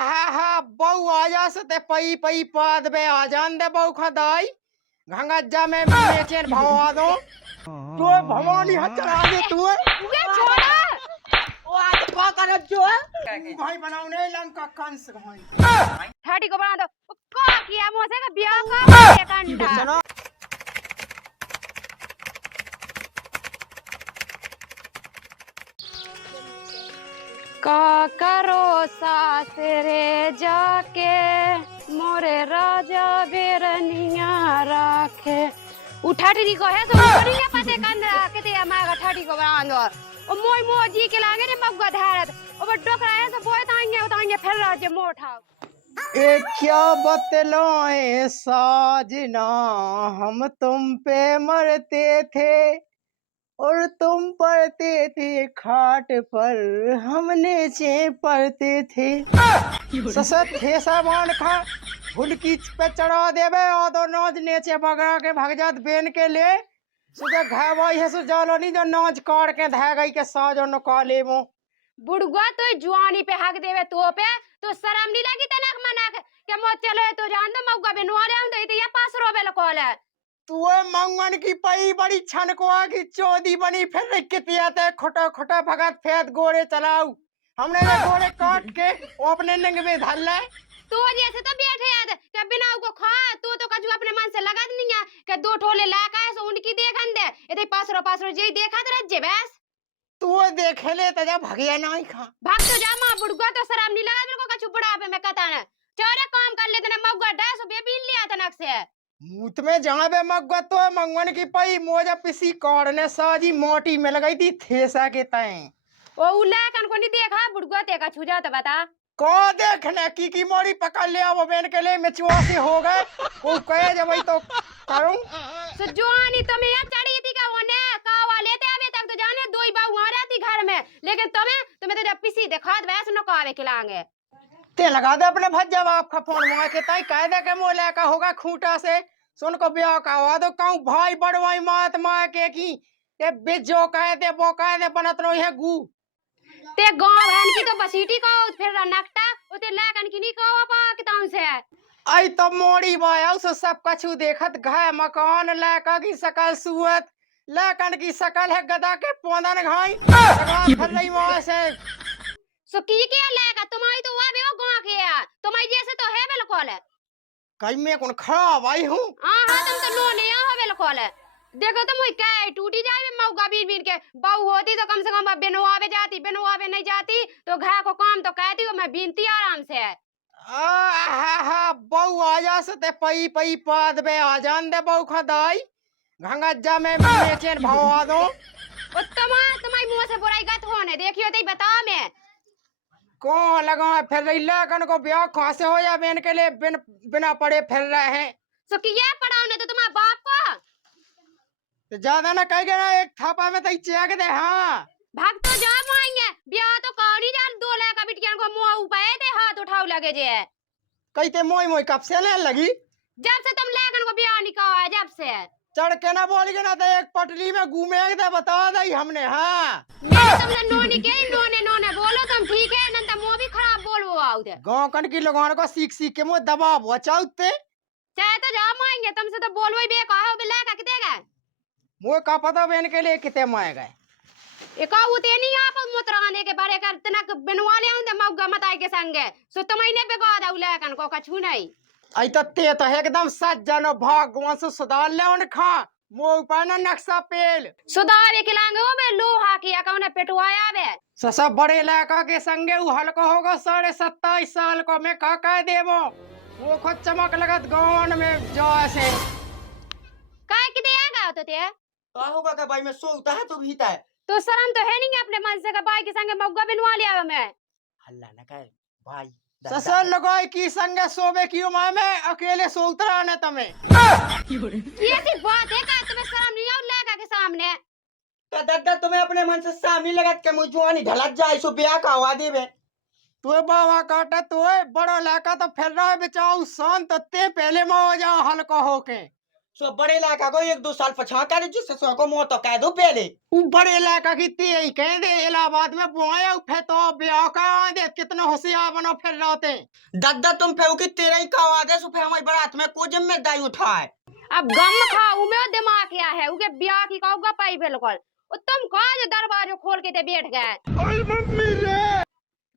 हा बहु आजा से ते पई पई पाद बे आ जान दे बहु खदाई घंगज्जा में मेचेन भवा दो तो भवानी हाथ चला दे तू ये छोड़ा ओ आज का करत जो भाई बनाउने लंका कंस भाई ठाटी को बना दो का किया मोसे का ब्याह का ये कंडा का करो सासरे जाके मोरे राजा बेरनिया राखे उठाटी को है तो नहीं पते कंदा केते मागा ठाटी को बना दो ओ मोय मो जी के लागे रे मग्गा धारत ओ डोकरा है तो बोय तांगे फिर राजे मोठा ए क्या बतलाएं साजना हम तुम पे मरते थे और तुम पढ़ते थे खाट पर हमने चे पढ़ते थे ससत थे सामान खा हुलकी पे चढ़ा देवे और तो नौज नेचे बगड़ा के भगजत बेन के ले सुजा घावाई है सुजालो नहीं जो नौज काट के धा गई के साजो न काले मो बुढ़वा तो जुआनी पे हक देवे तो पे तो शर्म नहीं लगी तनक मनक के मो चले तो जान दो मौका बेनवा ले आऊं तो ये पास रोबे लकोल तू मंगन की पई बड़ी छनकुआ की चौदी बनी फिर कितिया ते खोटा खोटा भगत फेत गोरे चलाऊ हमने ये गोरे काट के वो अपने नंग में धर ले तो जैसे तो बैठे याद के बिना को खा तो कजू अपने मन से लगा नहीं है के दो ठोले लाका है सो उनकी देखन दे एदे पासरो जे देखा त रज्जे बस तू देखे ले त जा भगिया नहीं खा भाग तो जा मां बुड़गा तो शर्म नहीं लगा मेरे को कछु बड़ा पे मैं कहता ना चोरे काम कर लेते ना मौका डास बे बिल लिया तनक से मुत में जहां बे मग्गा तो मंगन की पई मोजा पिसी कोड़ने साजी मोटी में लगाई थी थेसा के तय ओ उला कन को नहीं देखा बुड़गा ते का छुजा तो बता को देखने की मोड़ी पकड़ ले वो बेन के लिए मिचुआ से हो गए वो कहे जब तो करूं सो जोआनी तो मैं चढ़ी थी का ओने कावा लेते अबे तक तो जाने दो ही बाऊ आ रहती घर में लेकिन तुम्हें तो जब पिसी दिखा दे वैसे न कावे खिलाएंगे ते लगा दे अपने भज जवाब का फोन मार के ताई कह दे के मोले का होगा खूंटा से सुन को ब्याह का हुआ तो कहूं भाई बड़वाई मात मार के की ये बिजो कह दे वो कह दे बनत नो है गु ते गांव बहन की तो बसीटी को फिर नकटा उते लाकन की नहीं को पा कितां से आई तो मोड़ी बाया उस सब कछु देखत घाय मकान लाका की सकल सुअत लाकन की सकल है गदा के पोंदन घाई फिर रही वहां से सो की के लाका तुम्हारी तो वा बे गांव के तुम्हारी जैसे तो है बिल्कुल कई में कौन खड़ा भाई हूं हां तुम तो नो नहीं हो बिल्कुल देखो तो मुई काय टूटी जाए मौका बीर के बहू होती तो कम से कम बेनवावे जाती बेनवावे नहीं जाती तो घा को काम तो कहती हो मैं बीनती आराम से हा बहु आजा से ते पई पई पाद बे आ जान दे बहु खदाई घंगज्जा में मेचेन भवा दो ओ तुम्हारी मुंह से बुराई गत होने देखियो ते बता मैं कौन लगा फिर रही कन को ब्याह कहां से हो या बेन के लिए बिना पड़े फिर रहे हैं सो कि ये पढ़ाओ ने तो तुम्हारे बाप को तो ज्यादा ना कह गया एक थापा में तो चेक दे हां भाग तो जा माएंगे ब्याह तो कौड़ी जान 2 लाख का बिटियान को मुंह ऊपर दे हाथ उठाओ लगे जे कहते मोई मोई कब से ले लगी जब से तुम लेकन को ब्याह निकाला है जब से चढ़ के ना बोल के ना तो एक पटली में घूमे दे बता दई हमने हां तुमने नोनी के नोने बोलो तुम ठीक है न तो मुंह भी खराब बोलवो आउ दे गांव कन की लोगों को सीख के मुंह दबाव बचाउते चाहे तो जा माएंगे तुमसे तो बोलवो ही बे कहो बिल्ला का देगा मुझे का पता बेन के लिए कितने माए गए एका उते नहीं आप मुतराने के बारे कर तनक बनवा ले आऊं मौगा मताई के संगे सो तुम्हें पे गो दाउला कन को कछु नहीं आई ते तो एकदम सज्जन भगवान से सुधार ले उन खा मो ऊपर ना नक्शा पेल सुधार के लांगे वो बे लोहा की अकाउंट पेटवाया बे ससा बड़े लड़का के संगे उ हल्का होगा 27.5 साल को मैं का कह देबो वो खुद चमक लगत गांव में जो ऐसे काय कि देगा तो ते का होगा का भाई मैं सोता है तो भीता है तो शर्म तो है नहीं अपने मन से का भाई के संगे मौका बनवा लिया मैं हल्ला न कहे भाई ससुर लगाई की संगे सोबे की उम्र में अकेले सोतरा ने तमे ये सी बात है का तुम्हें शर्म नहीं आउ लगा के सामने तो दद्दा तुम्हें अपने मन से सामी लगत के मुझवानी ढलत जाए सो ब्याह का आवा देबे तोए बाबा काटा तोए बड़ा लड़का तो फिर रहा है बेचाऊ शांत ते पहले में हो जाओ हल्का होके सो बड़े लाका को 1-2 साल पछा कर जिससे सो को मो तो कह दो पहले बड़े इलाका की यही कह दे इलाहाबाद में बुआया उठे तो ब्याह का दे कितना होशियार बनो फिर रहते। दादा तुम फेऊ की तेरा ही का आदेश उठे हमारी बारात में को जिम्मेदारी उठाए। अब गम खा उमे दिमाग क्या है उके ब्याह की कहूगा पाई बिल्कुल। तुम कहा जो दरवाजा खोल के ते बैठ गए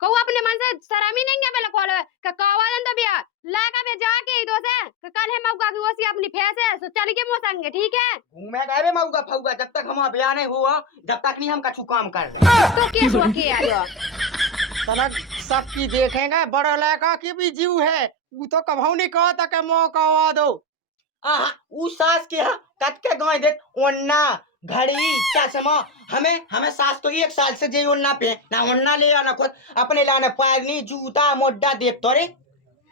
कहू अपने मन से शर्म ही नहीं है बिल्कुल कवालन तो बिया लाका पे जाके ही दोसे कल है मौका की ओसी अपनी फैसे सो चल के मोसंगे ठीक है। मैं कहबे मौका फौगा जब तक हमारा ब्याह नहीं हुआ जब तक नहीं हम कछु काम कर रहे तो केस हुआ के आयो तनक सबकी देखेंगे बड़ा इलाका की भी जीव है वो तो कभू नहीं कहा था कि मौका हुआ दो। आहा उ सास के कट के गाय दे ओन्ना घड़ी चश्मा हमें सास तो 1 साल से जे ओन्ना पे ना ओन्ना ले आना खुद अपने लाने पैगनी जूता मोड्डा देख तो रे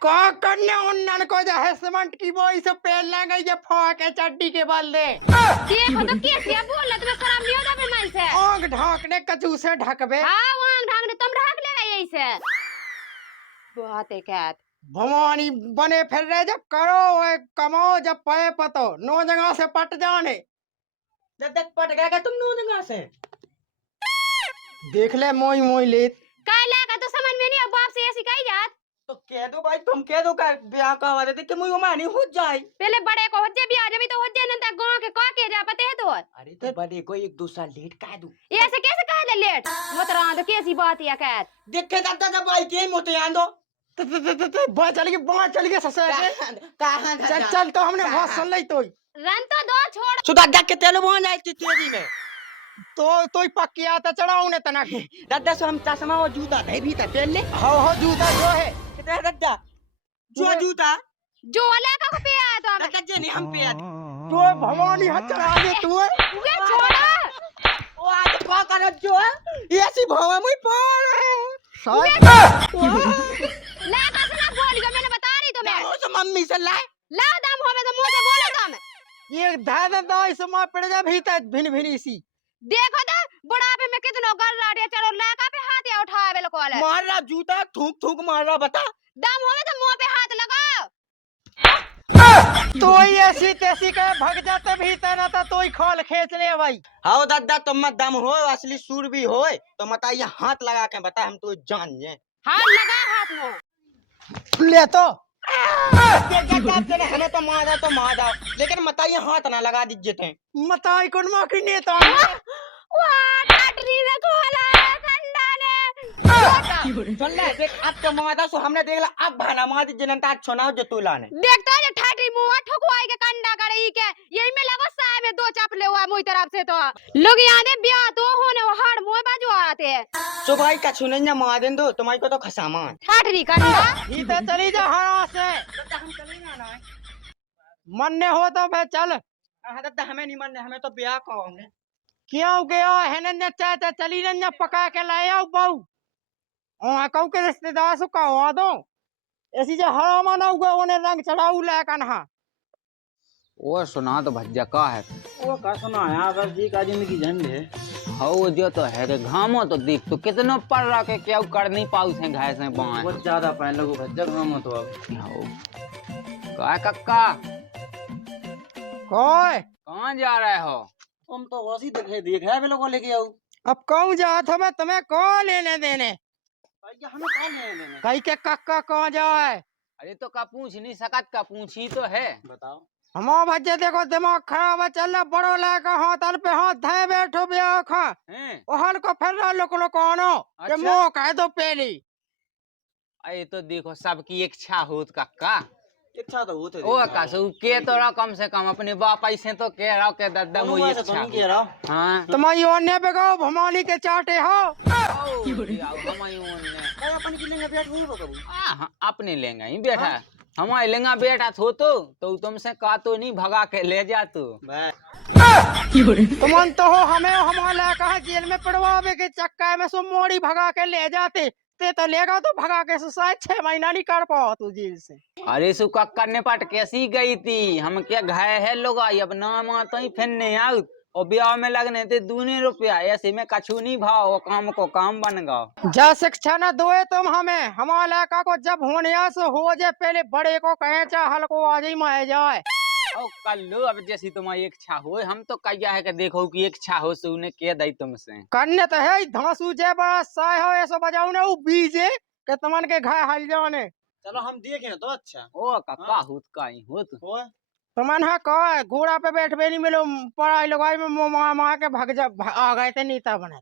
का करने उन्नन को जो है सीमेंट की बोई से पहन लेंगे ये फाके चड्डी के बल दे देखो तो कैसे बोल तुम्हें शर्म नहीं होता फिर मैं से आंख ढांकने कचू से ढकबे। हां वहां ढंग तुम ढक लेगा यही से बात है क्या भवानी बने फिर रहे जब करो वे कमाओ जब पे पतो 9 जगह से पट जाने दद पट गया तुम नो जगह से देख ले मोई मोई ले काला का तो समझ में नहीं अब बाप से ऐसी कही जात तो कह दो भाई तुम कह दो का ब्याह का वादे थे कि मुझे मानी हो जाए पहले बड़े को होजे भी आ जब तो होजे न तक गांव के का के जा पते है तो अरे तो बड़े को 1-2 साल लेट कह दूं ऐसे कैसे कह ले लेट मत रहा तो कैसी बात है क्या देखे दादा जब भाई के मोते आन दो बात चल गई ससुर कहां चल तो हमने बहुत सुन ली तो रन तो दो छोड़ सुधा देख के तेल वहां जाए तेजी में तो पक्की आता चढ़ाऊ ने तना के दादा से हम चश्मा और जूता दे भी पहन ले हो जूता जो है कितना दादा जो जूता जो लगा को पे आया तो दादा जे नहीं हम पे आते तो भवानी हाथ चढ़ा दे तू वे छोड़ा ओ आज का कर जो ऐसी भाव मुई पार है लगा से ना बोल गयो मैंने बता रही तुम्हें वो तो मम्मी से लाए ला दम होवे तो मुंह से बोलो तुम ये दादा तो इस मां पड़ जा भीतर भिन भिन इसी देखो तो बुढ़ापे में कितनो गल लाड़िया चलो लगा पे हाथ या उठावे बिल्कुल मार रहा जूता थूक थूक मार रहा बता दम होवे तो मुंह पे हाथ लगाओ तो ऐसी तैसी के भग जाते भीतर ना तो ही खोल खींच ले भाई। हाओ दादा तुम मत दम हो असली सूर भी हो तो मत ये हाथ लगा के बता हम तो जान जे हाथ लगा हाथ में ले तो हमें तो मार दो लेकिन मत ये हाथ ना लगा दीजिए थे मताई कौन मां की नेता वाह टाटरी ने खोला ठंडा ने चल ले देख अब तो मादा सो हमने देख ला अब भाना मार दीजिए जनता छोनाओ जो तू लाने देखता है ठाटरी मुंह ठकुआई के कंडा करे ई के यही में लगो साय में 2 चपले हुआ मुई तरफ से तो लोग यहां दे ब्याह तो होने वो हाड़ मुंह बाजू आते सो भाई का सुनन ना मार देन दो तुम्हारी को तो खसामा ठाटरी कंडा ही तो चली जा हरा से हम चलेगा ना मन ने हो तो भाई चल दादा हमें नहीं मन हमें तो ब्याह का हमने क्यों गया है न चाचा चली न पका के लाए आओ बहू ओ कहू के रिश्तेदार सु कहवा दो ऐसी जो हरा माना हुआ उन्हें रंग चढ़ाऊ ले कन्हा वो सुना तो भज्जा का है वो का सुना है बस जी का जिंदगी झंड है हो जो तो है रे घामो तो देख तो कितनो पड़ रहा के क्या कर नहीं पाऊ से घाय से बाएं बहुत ज्यादा पानी लगो भज्जा घामो तो अब हो का कक्का कोई कहां जा रहे हो तुम तो वैसी देख है लोगों लेके आओ अब कहूँ जात हमें तुम्हें कौन लेने देने भैया हमें कौन लेने कहीं के कक्का कहाँ जाए अरे तो का पूछ नहीं सकत का पूछी तो है बताओ हमारा बच्चे देखो दिमाग खराब है चल रहा बड़ो लेकर हाथ पे हाथ धे बैठो ब्याह खा हैं ओहन को फिर रहा लोग कौनो ये अच्छा। मोह कह दो पहली अरे तो देखो सबकी इच्छा होत कक्का इच्छा तो होते ओ कसु के तो रहा कम से कम अपने बाप ऐसे तो कह रहा के दादा मुझे तो इच्छा नहीं कह रहा हां तुम्हारी ओने पे गो भमानी के चाटे हो भाई अपन की लेंगे बैठ हुई कबू अपने लेंगे ही बैठा हमारे लेंगा बैठा थो तो तुमसे का तो नहीं भगा के ले जा तू तुमन तो हो हमें हमारा कहा जेल में पड़वावे के चक्का में सो मोड़ी भगा के ले जाते ते तो लेगा तो भगा के शायद 6 महीना नहीं कर पाओ तू जेल से। अरे सुका करने पट कैसी गई थी हम क्या घाय है लोग आई अब नाम आता ही फिर नहीं आउट और ब्याह में लगने थे 2 रुपया ऐसे में कछु नहीं भाव काम को काम बन गया जा शिक्षा न दोए तुम हमें हमारा इलाका को जब होने से हो जाए पहले बड़े को कहे चाहे हल को आज ही माए जाए ओ कर लो अब जैसी तुम्हारी इच्छा हो। हम तो कहिया है कि देखो कि इच्छा हो से उन्हें के दई तुमसे। कन्ने तो है धांसू जे बड़ा साय हो ऐसो बजाऊ ने उ बीजे के तमन के घाय हल जाने चलो हम देखें तो अच्छा ओ काका होत काई होत। हो तमन हा कह घोड़ा पे बैठबे नहीं मिलो पढ़ाई लगाई में मोमा मा के भाग जा आ गए थे नीता बने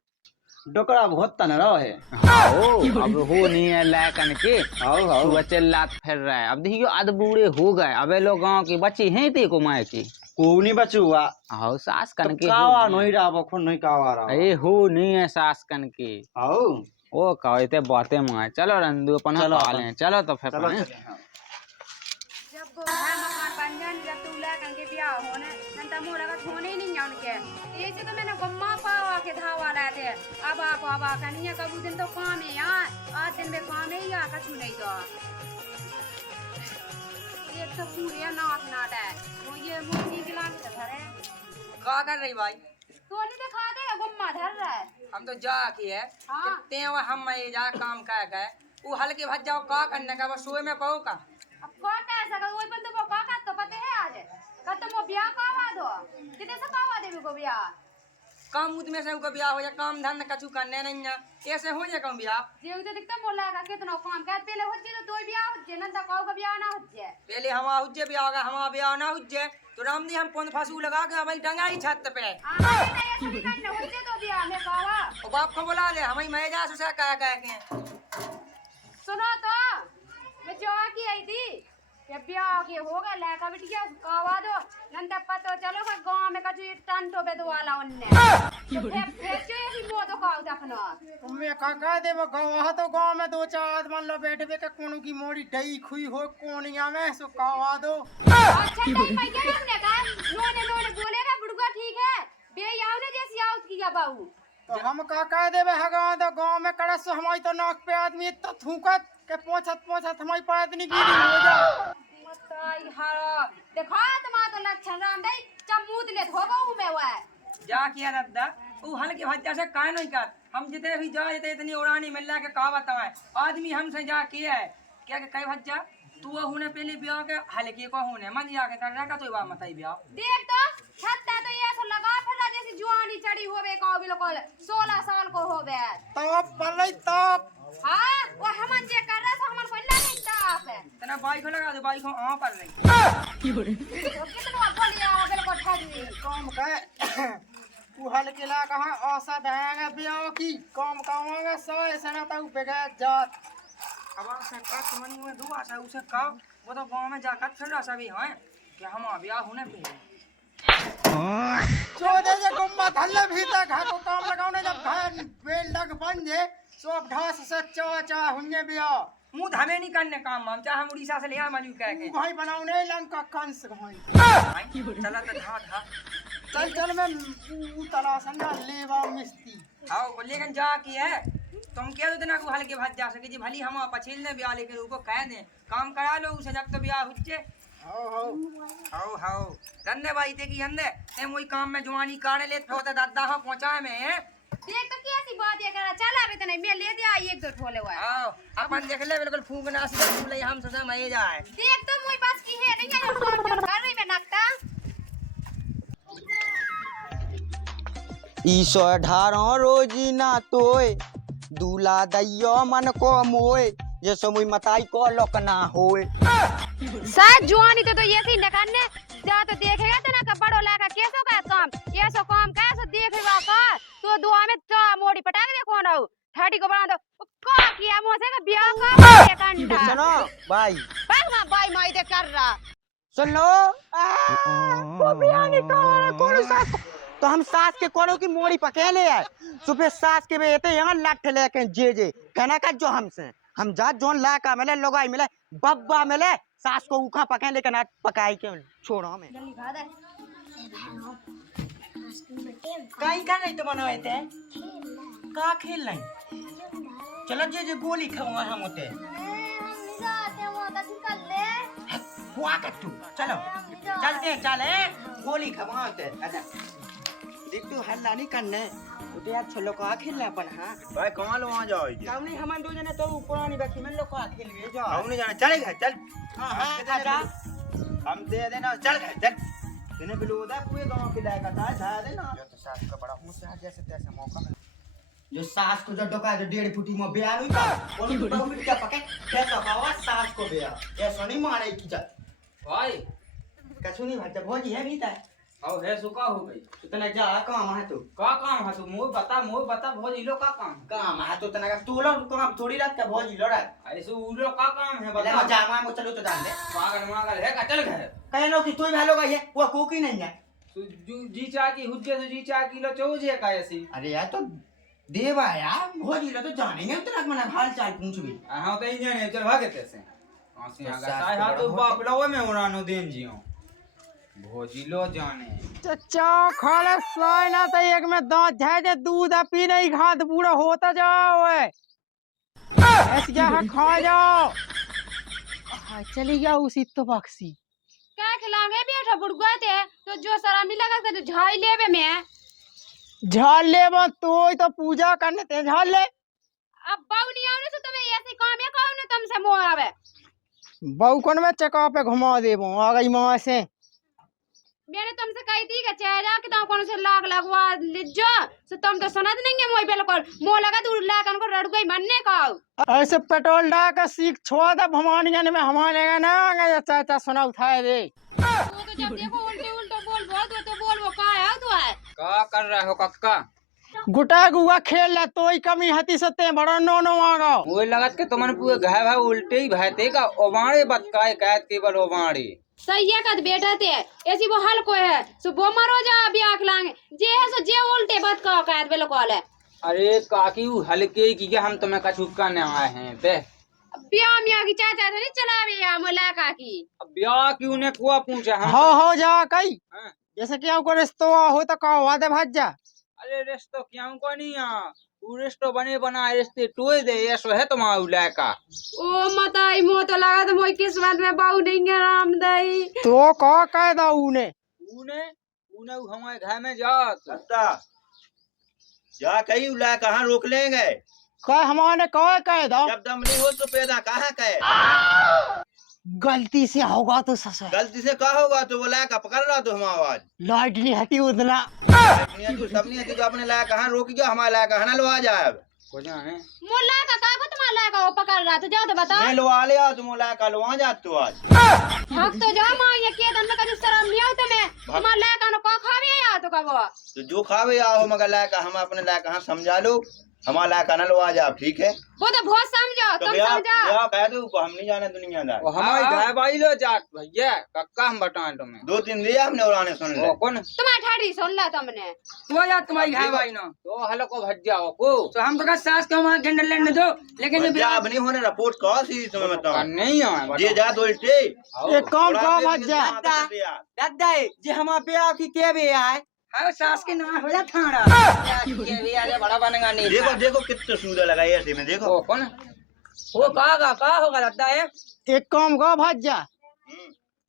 डोकरा बहुत तन रहो है। ओ अब हो नहीं है लायकन के आओ आओ सुबह चिल्लात फिर रहा है। अब देखियो अध बूढ़े हो गए। अबे लोग गांव के बच्चे हैं ते को माए की को नहीं बचुआ आओ सास तो कन के कावा नहीं रहा बखुन नहीं कावा रहा ए हो नहीं है सास कन के आओ ओ कहते बातें माए। चलो रंदू अपन चलो खा लें। चलो तो फिर चलो अपने। चले हाँ। जब वो है मकान बन जान जब तू ला कंगे ब्याह होने नंतर मोला का होने ही नहीं जान के ये से तो मैंने गम्मा पावा के धावा लाए थे। अब आप कन्या कबू दिन तो काम है यार आज दिन में काम है या कछु नहीं तो एक तो पूरे नाच नाट है वो ये मुर्गी गिला के धर है। का कर रही भाई? तो नहीं दिखा दे गम्मा धर रहा है। हम तो जा की है हाँ। कितने हुआ हम मैं जा काम कर गए वो हल्के भज जाओ का करने का बस सोए में पाओ का अब कौन कैसा कर वही बंदे को का तो पता है आज का तो वो ब्याह कावा दो कितने से कावा देवी को ब्याह काम मुत में से उनका ब्याह हो जा काम धंधा कछु करने नहीं है कैसे हो जाए कम ब्याह जे तो दिखता मोला का कितना काम कर पहले हो जे तो ब्याह हो जे नंदा का ब्याह ना हो जे पहले हमारा हुज्जे ब्याह होगा हमारा ब्याह ना हुज्जे तो राम दी हम कौन फांसू लगा के भाई डंगाई छत पे हो जे तो ब्याह में कावा और बाप को बुला ले हमें मैं जा सुसा कह के सुनो तो मैं जो की आई थी ये ब्याह के होगा लड़का बिटिया कावा दो नंदा पतो चलो का गांव में कछु टंटो बे वाला उनने फिर जो ये मो तो काउ दफना तुम्हें काका देव गाँव तो गाँव में दो चार आदमी लो बैठबे के कोनो की मोड़ी डई खुई हो कोनिया में सो कहवा दो अच्छा टाइम में क्या हमने कहा नोने बोलेगा बुड़गा ठीक है बे याव ने जैसी आउट किया बाबू तो हम काका देवे हगाव तो गाँव में कड़स हमारी तो नाक पे आदमी तो थूकत के पोछत हमारी पर आदमी गिरी हो जा बताई हारो देखा तुम तो लक्षण राम दई चमूत ले धोबऊ में हुआ जा किया रद्दा वो हल्के भज्जा से काय नहीं कर हम जितने भी जा जितने इतनी उड़ानी मिल के कहा बताए आदमी हमसे जा किया है क्या कई भज्जा तू होने पहले ब्याह के हल्के को होने मन जाके कर रहा का तो बात मत ब्याह देख तो छत्ता तो ये सो लगा फिर जैसी जुआनी चढ़ी होवे का बिल्कुल 16 साल को होवे तब पलई तब हां वो हमन जे कर रहा था हमन को नहीं ताप है तना बाइक को लगा दो बाइक को आ पर नहीं तो कितना बोलिया बिल्कुल ठगी काम का कुहल के ला कहा औसत है ब्याह की काम कावांगे सो ऐसा तो बेगा जात अब से का मन में दुआ से उसे का वो तो गांव में जाकर फिर रहा सभी हैं कि हम ब्याह होने पे चोदे जे गुम्मा धल्ले भीतर घर को काम लगाउने जब घर बेल लग बन जे सब ढास से चा हुन्ने बिया मुंह धमे नहीं करने काम हम चाहे हम उड़ीसा से ले आ मजू कह के भाई बनाउने लंका कंस भाई चला तो धा धा चल मैं तला संगा लेवा मिस्ती आओ लेकिन जा की है तुम क्या तो को हल्के भाज जा सके जी भली हम पछिल ने ब्याह लेकिन उनको कह दे काम करा लो उसे जब तो ब्याह हुच्चे हाओ धन्य भाई ते की हंदे ते मोई काम में जवानी काढ़े ले तो दादा हां पहुंचाए में देख तो कैसी बात ये करा चल आवे तने मैं ले दे आई एक दो ठोले हुआ आओ अपन देख ले बिल्कुल फूंकना से ले हम सोचा मैं जाए देख तो मोई पास की है नहीं है काम जो कर रही मैं नकता ईसो ढारो रोजी ना तोय दूला दैयो मन को मोय ये समुई मताई को लोकना होए शायद जुआनी तो ये सी नकाने जा तो देखेगा तना का बड़ो लाका कैसो का काम ये सो काम कैसो देखेगा का तो दुआ में चा मोड़ी पटा के देखो ना ठाडी को बना दो का किया मोसे का ब्याह का ये कंडा सुनो भाई बस ना भाई माई दे कर रहा सुन लो वो बियानी कौन सास तो हम सास के कोनो की मोड़ी पकेले है सुबह सास के बेटे यहाँ लठ लेके जे कहना का जो हमसे हम जा जोन ला का मिले लोगाई मिले बब्बा मिले सास को उखा पके लेकिन आज पकाई के छोड़ो हमें कहीं का नहीं तो बनाए थे का खेल नहीं चलो जे गोली खाऊंगा हम होते हुआ कर तू चलो चलते चले गोली खाते अच्छा देख तू हल्ला नहीं करने तो यार छोलो का खेलना अपन हां भाई कहाँ लो वहाँ जाओ काम नहीं हम दो जने तो पुरानी बैठी में लोग का खेल गए जाओ हम नहीं जाना चलेगा चल हां आजा हम दे देना चल चल तूने बिलोदा पूरे गांव के लायक था जा देना जो तो सास का बड़ा होशियार जैसे तैसे मौका मिला जो सास को जो डोका जो 1.5 फुटी में बयान हुई था उन्हें 2 मिनट क्या पके क्या कहावा सास को बया ऐसा नहीं मारे की जा भाई कछु नहीं भाई भोजी है नहीं था अब है सुका हो गई इतना जा काम है तू का काम है तू मोर बता भोज इलो का काम काम है तो तना का तू लोग काम थोड़ी रात का भोजी लड़ा ऐसे उलो का काम है बता बता जामा में चलो तो जान दे मागल है का चल घर कहे लो कि तू भालो का ये वो कोकी नहीं है तू जी चा की हुज्जे तो जी चा किलो चौजे का ऐसी अरे यार तो देवा यार भोजी लो तो जानेंगे उतना मना हाल चाल पूछ भी हां तो इंजन चल भागे तैसे आसी तो आगा सास साय को हाथ बड़ा बाप लवे में उड़ानो देन जियो भोजिलो जाने चचा खाले साय ना तो एक में दांत झाजे दूध आ पी नहीं खाद बूढ़ा होता जाओ ऐसे क्या है खा जाओ चली गया उसी तो बक्सी क्या खिलाएंगे बेटा बुड़गुआ थे तो जो सारा मिला का तो झाई लेवे में झाल ले मत तो पूजा करने ते झाल ले अब बाऊ नहीं आने से तुम्हें ऐसे काम है कौन तुमसे मोह आवे बहू कौन में चका पे घुमा देबो आ गई मां से मैंने तुमसे कही थी कि चेहरा कि तुम कौन से लाग लगवा लिजो तो तुम तो सुनत नहीं है मोई बिल्कुल मोह लगा तू लाकन को रड़ गई मनने का ऐसे पेट्रोल डाल का सीख छोड़ दे भवानियन में हमारे ना चाचा सुना उठाए दे तो जब देखो उल्टे उल्टे बोल वो का है तो है का कर रहा हो कक्का गुटा गुआ खेल ले तो ही कमी हती सते बड़ा नो नो आगा वो लगत के तुमन पूरे घाय भाई उल्टे ही भाते का ओबाड़े बतकाए कैद केवल ओबाड़े सही है कद बेटा ते ऐसी वो हल को है सो वो मरो जा ब्याह लांगे जे है सो जे उल्टे बात का कैद बिल्कुल है अरे काकी वो हल्के की के हम तुम्हें कछु करने आए हैं बे ब्याह मियाँ की चाचा तो नहीं चलावे या मुलाका की अब ब्याह क्यों ने कुआ पूछा हम हो जा कई हाँ। जैसे कि आपको रिश्तो हो तो कहो वादे भाज जा अरे रिश्तो क्यों को नहीं आ वो रिश्तो बने बना रिश्ते टोए दे ऐसो है तुम्हारा उलाका ओ मताई मो तो लगा तो मोई किस्मत में बाऊ नहीं है राम दई तो कह कह दा उने उने उने हमारे घर में जात सत्ता जा कहीं उला कहाँ रोक लेंगे कह हमारे कह दा जब दम नहीं हो तो पैदा कहाँ कहे गलती से होगा तो ससुर गलती से कहा होगा तो वो लायक पकड़ रहा तो हम आवाज लाइट नहीं हटी उतना तू सब नहीं तो अपने लायक कहाँ रोक गया हमारे लायक कहाँ लवा जाए को जाने मुलाका का को तुम्हारा लगा वो पकड़ रहा तो जाओ तो बता मैं लवा ले आ तुम लायक लवा जा तू आज हक तो जा मां ये के दन में कभी शर्म नहीं आते मैं तुम्हारा लगा न को खावे या तो कबो तो जो खावे आओ मगर लायक हम अपने लायक कहाँ समझा लो हमारा लायक न लवा जा ठीक है वो तो बहुत समझो तो तुम ब्याह समझा ब्याह कह दो हम नहीं जाने दुनियादार वो हमारे घर भाई लो जात भैया कक्का हम बताएं तुम्हें 2-3 दिया हमने उड़ाने सुन ले वो कौन तुम्हारी ठाड़ी सुन ला तुमने तो यार तुम्हारी है भाई ना तो हलो को भज्जा हो को तो हम तो का सास को वहां गेंडल लेने दो लेकिन जो क्या अब नहीं होने रिपोर्ट कहा सी तुम्हें बताओ नहीं है ये जा दोल्टे एक काम कहो भाज जा दादा जे हम ब्याह की के बे आए हाँ सास के नाम हो जा थाड़ा के बे आए बड़ा बनेगा नहीं देखो देखो कितने सूदा लगाई ऐसे में देखो वो कौन वो का होगा दादा है एक काम कहो भाज जा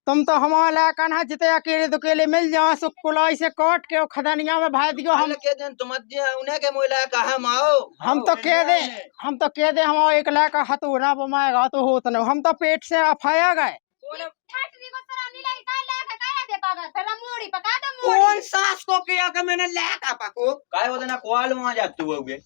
तुम तो हमारा कान्हा जिते अकेले दुकेले मिल जाओ सो कुलाई से काट के खदानिया में भाई दियो हम के दिन तुम उन्हें के मोला कहा माओ हम तो कह दे हम 1 लाख का हतो ना बमाएगा तो होत न हम तो पेट से अफाया गए ठाटरी को शर्म नहीं लगी का लगा का दे पागा फिर मूड़ी पका दो कौन सास को किया कि मैंने लैका पको काय होता ना कोल वहां जाते हुए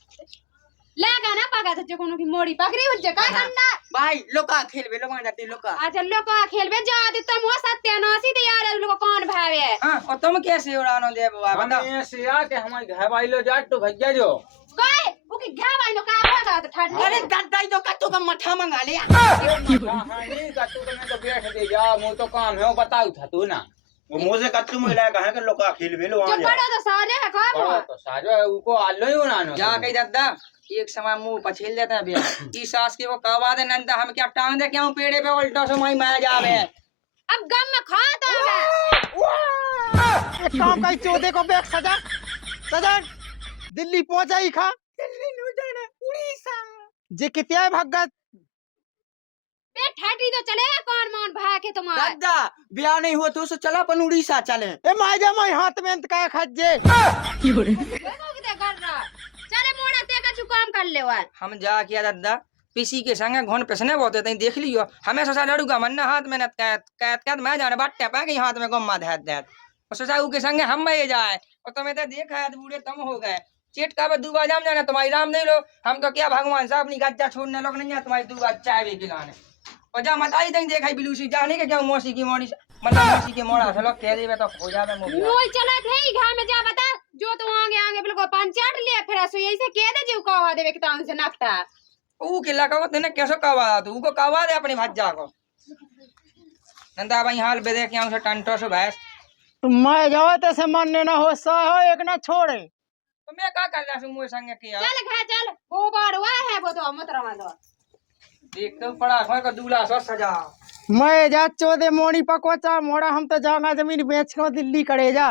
लगा ना पागा तो कोनो की मोड़ी पकड़ी हो जका करना भाई लोका खेलबे लोका जाती लोका अच्छा लोग खेलबे जा दे तुम हो सत्यानाशी तो यार लोग कौन भावे हाँ और तुम कैसे उड़ानो दे बाबा हम बताओ ऐसे आ के हमारे घर भाई लो जात तो भज्जा जो काय वो की घा भाई नो का होगा तो ठाट अरे दादा तो कत्तो का मठा मंगा लिया कहानी का तू तुम्हें तो बैठ दे जा मु तो काम है वो बताऊ था तू ना वो मुझे कत्तू मिला कहा के लोका खेलबे लो जो वहां जा बड़ा तो सारे है का बड़ा तो साजो है उको आलो ही उड़ानो जा कही दादा एक समय मुंह पछेल देता है भैया ई सास के वो कवा दे नंदा हम क्या टांग दे क्यों पेड़े पे उल्टा से माई मार जावे अब गम में खा तो है एक काम कई चोदे को बैग सजा दिल्ली पहुंचाई खा दिल्ली नु जाना उड़ीसा जे कितिया भगत बे ठाटी तो चले कौन मान भाग के तुम्हारा दादा ब्याह नहीं हुआ तो चला अपन उड़ीसा चले ए माजा माई हाथ में अंत का खज्जे देखो किते कर रहा चले मोड़ा ते का काम कर ले वा हम जा किया दादा पीसी के संगे घोन पिसने बोते तई देख लियो हमें सोचा लड़ू का मन्ना हाथ में न कैद मैं जाने बाटे पा के हाथ में गम्मा धैत धैत और सोचा ऊ के संगे हम में जाए और तुम्हें तो देखा है बूढ़े तुम हो गए चेट का दुआ जाम जाना तुम्हारी राम नहीं लो हम तो क्या भगवान साहब अपनी गज्जा छोड़ने लोग नहीं है तुम्हारी दुआ चाय भी खिलाने और जा मत आई तई देखा बिलूसी जाने के क्या मौसी की मोड़ी मतलब मौसी के मोड़ा से लोग कह देवे तो हो जावे मोबाइल मोई चला थे ई घर में जा बता जो तो आगे आगे बिल्कुल पंचायत ले फिर सो यही से कह दे जो कहवा देवे के तान से नकटा ऊ के लगा को तने कैसे कहवा तू को कहवा दे अपनी भज्जा को नंदा भाई हाल बेदे के से टंटो से भैंस मैं जाओ तो से मानने ना हो सा हो एक ना छोड़े तो मैं का कर रहा हूं मोए संगे किया चल घर चल वो बार हुआ है वो तो मत रवा दो देख तो पड़ा खोए का दूल्हा सो सजा मैं जा चोदे मोड़ी पकवाचा मोड़ा हम तो जाऊंगा जमीन बेच के दिल्ली करे जा